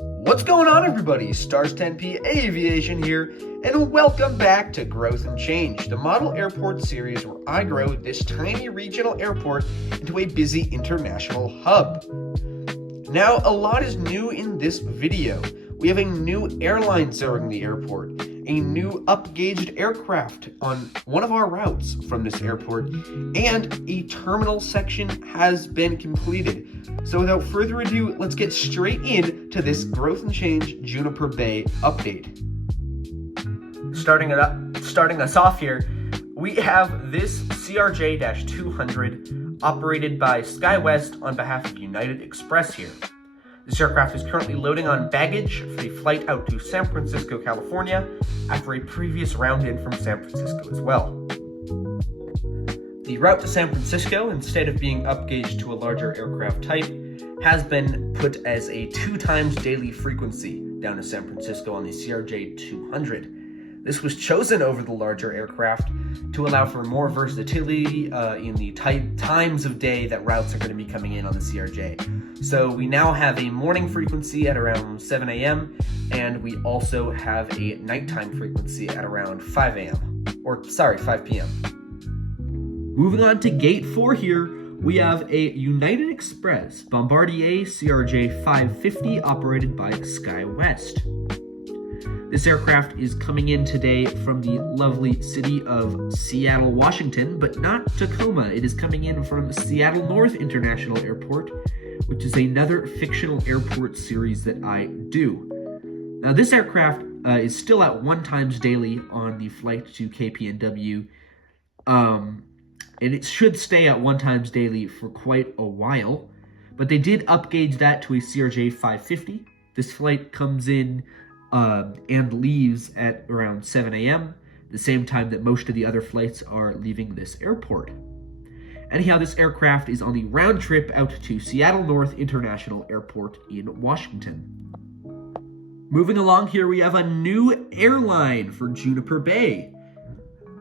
What's going on, everybody? Stars 10P Aviation here, and welcome back to Growth and Change, the model airport series where I grow this tiny regional airport into a busy international hub. Now, a lot is new in this video. We have a new airline serving the airport, a new upgauged aircraft on one of our routes from this airport, and a terminal section has been completed. So without further ado, let's get straight into this Growth and Change Juniper Bay update. Starting us off here, we have this CRJ-200 operated by SkyWest on behalf of United Express here. This aircraft is currently loading on baggage for the flight out to San Francisco, California, after a previous round in from San Francisco as well. The route to San Francisco, instead of being upgauged to a larger aircraft type, has been put as a 2 times daily frequency down to San Francisco on the CRJ-200. This was chosen over the larger aircraft to allow for more versatility in the times of day that routes are going to be coming in on the CRJ. So we now have a morning frequency at around 7 a.m. and we also have a nighttime frequency at around 5 p.m. Moving on to Gate 4 here, we have a United Express Bombardier CRJ 550 operated by SkyWest. This aircraft is coming in today from the lovely city of Seattle, Washington, but not Tacoma. It is coming in from Seattle North International Airport, which is another fictional airport series that I do. Now, this aircraft is still at 1 times daily on the flight to KPNW, and it should stay at 1 times daily for quite a while, but they did upgauge that to a CRJ 550. This flight comes in and leaves at around 7 a.m., the same time that most of the other flights are leaving this airport. Anyhow, this aircraft is on the round trip out to Seattle North International Airport in Washington. Moving along here, we have a new airline for Juniper Bay.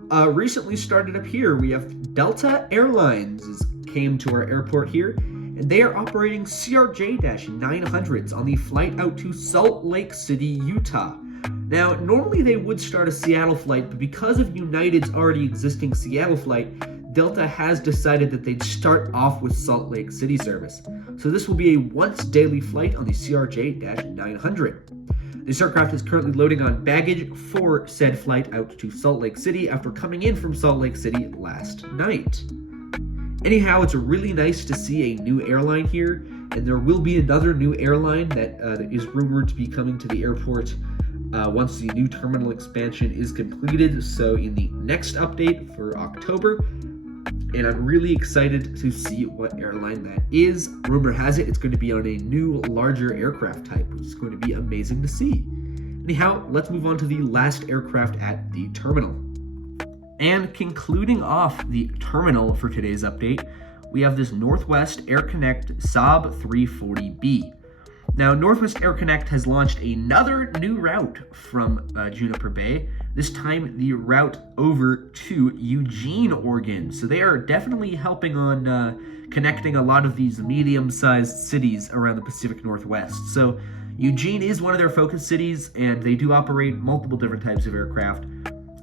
Recently started up here, we have Delta Airlines came to our airport here, and they are operating CRJ-900s on the flight out to Salt Lake City, Utah. Now, normally they would start a Seattle flight, but because of United's already existing Seattle flight, Delta has decided that they'd start off with Salt Lake City service. So this will be a once daily flight on the CRJ-900. This aircraft is currently loading on baggage for said flight out to Salt Lake City after coming in from Salt Lake City last night. Anyhow, it's really nice to see a new airline here, and there will be another new airline that is rumored to be coming to the airport once the new terminal expansion is completed, so in the next update for October. And I'm really excited to see what airline that is. Rumor has it it's going to be on a new, larger aircraft type, which is going to be amazing to see. Anyhow, let's move on to the last aircraft at the terminal. And concluding off the terminal for today's update, we have this Northwest Air Connect Saab 340B. Now, Northwest Air Connect has launched another new route from Juniper Bay, this time the route over to Eugene, Oregon. So they are definitely helping on connecting a lot of these medium-sized cities around the Pacific Northwest. So Eugene is one of their focus cities, and they do operate multiple different types of aircraft.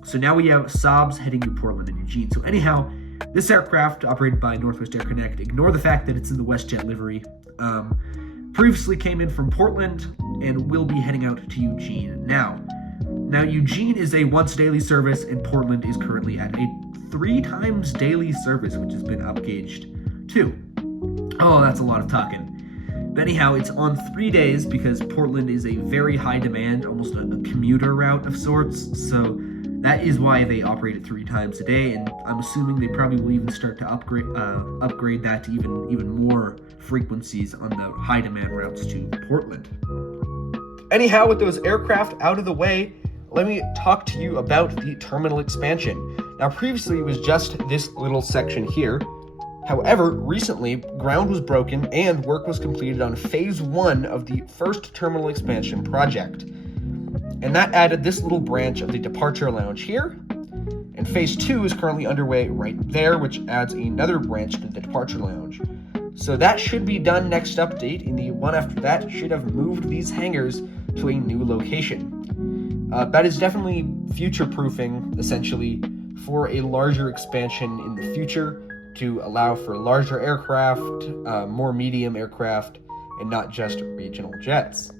So now we have Saabs heading to Portland and Eugene. So anyhow, this aircraft operated by Northwest Air Connect, ignore the fact that it's in the WestJet livery, previously came in from Portland and will be heading out to Eugene now. Now, Eugene is a once daily service, and Portland is currently at a 3 times daily service, which has been upgauged too. Oh, that's a lot of talking. But anyhow, it's on 3 days because Portland is a very high demand, almost a commuter route of sorts. So that is why they operate it 3 times a day, and I'm assuming they probably will even start to upgrade that to even more frequencies on the high demand routes to Portland. Anyhow, with those aircraft out of the way, let me talk to you about the terminal expansion. Now, previously it was just this little section here. However, recently, ground was broken and work was completed on phase 1 of the first terminal expansion project. And that added this little branch of the departure lounge here. And phase 2 is currently underway right there, which adds another branch to the departure lounge. So that should be done next update, and the one after that should have moved these hangars to a new location. That is definitely future-proofing, essentially, for a larger expansion in the future to allow for larger aircraft, more medium aircraft, and not just regional jets.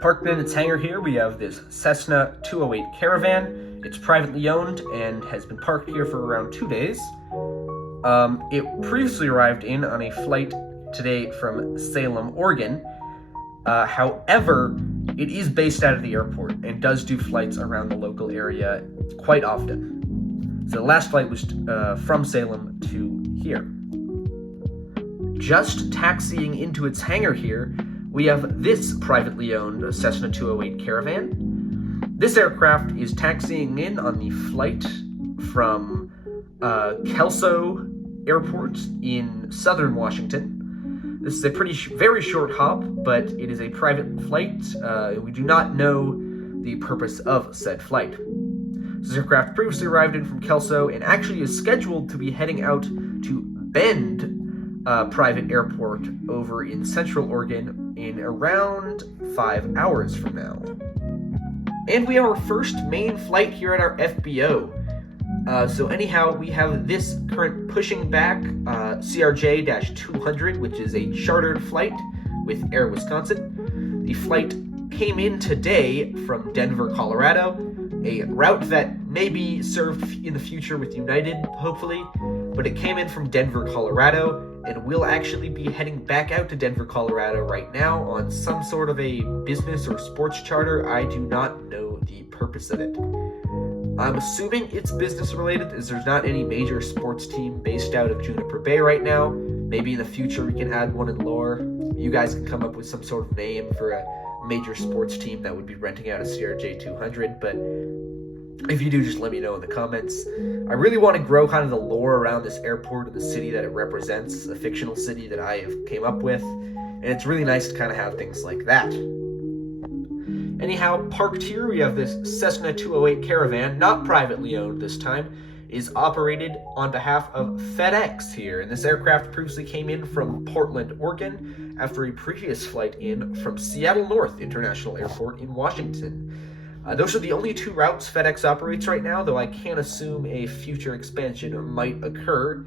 Parked in its hangar here, we have this Cessna 208 Caravan. It's privately owned and has been parked here for around 2 days. It previously arrived in on a flight today from Salem, Oregon. However, it is based out of the airport and does do flights around the local area quite often. So the last flight was from Salem to here. Just taxiing into its hangar here, we have this privately owned Cessna 208 Caravan. This aircraft is taxiing in on the flight from Kelso Airport in southern Washington. This is a very short hop, but it is a private flight. We do not know the purpose of said flight. This aircraft previously arrived in from Kelso and actually is scheduled to be heading out to Bend Private Airport over in Central Oregon in around 5 hours from now. And we have our first main flight here at our FBO. So anyhow, we have this current pushing back CRJ-200, which is a chartered flight with Air Wisconsin. The flight came in today from Denver, Colorado, a route that may be served in the future with United, hopefully, but it came in from Denver, Colorado, and we'll actually be heading back out to Denver, Colorado right now on some sort of a business or sports charter. I do not know the purpose of it. I'm assuming it's business related, as there's not any major sports team based out of Juniper Bay right now. Maybe in the future we can add one in lore. You guys can come up with some sort of name for a major sports team that would be renting out a CRJ-200, but if you do, just let me know in the comments. I really want to grow kind of the lore around this airport and the city that it represents, a fictional city that I have came up with, and it's really nice to kind of have things like that. Anyhow, parked here, we have this Cessna 208 Caravan, not privately owned this time, is operated on behalf of FedEx here, and this aircraft previously came in from Portland, Oregon, after a previous flight in from Seattle North International Airport in Washington. Those are the only two routes FedEx operates right now, though I can assume a future expansion might occur.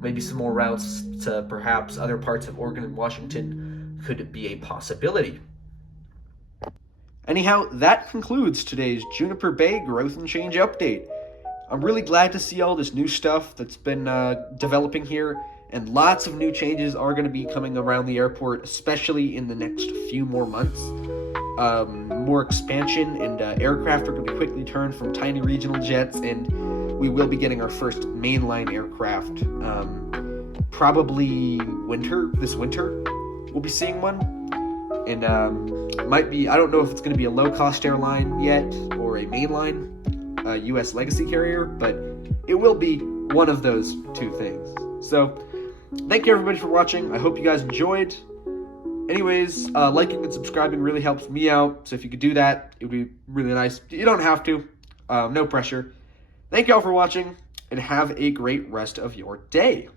Maybe some more routes to perhaps other parts of Oregon and Washington could be a possibility. Anyhow, that concludes today's Juniper Bay Growth and Change update. I'm really glad to see all this new stuff that's been developing here, and lots of new changes are going to be coming around the airport, especially in the next few more months. More expansion, and aircraft are going to be quickly turned from tiny regional jets, and we will be getting our first mainline aircraft probably this winter. We'll be seeing one, and might be, I don't know if it's going to be a low-cost airline yet or a mainline U.S. legacy carrier, but it will be one of those two things. So thank you everybody for watching. I hope you guys enjoyed. Anyways, liking and subscribing really helps me out, so if you could do that, it would be really nice. You don't have to. No pressure. Thank you all for watching, and have a great rest of your day.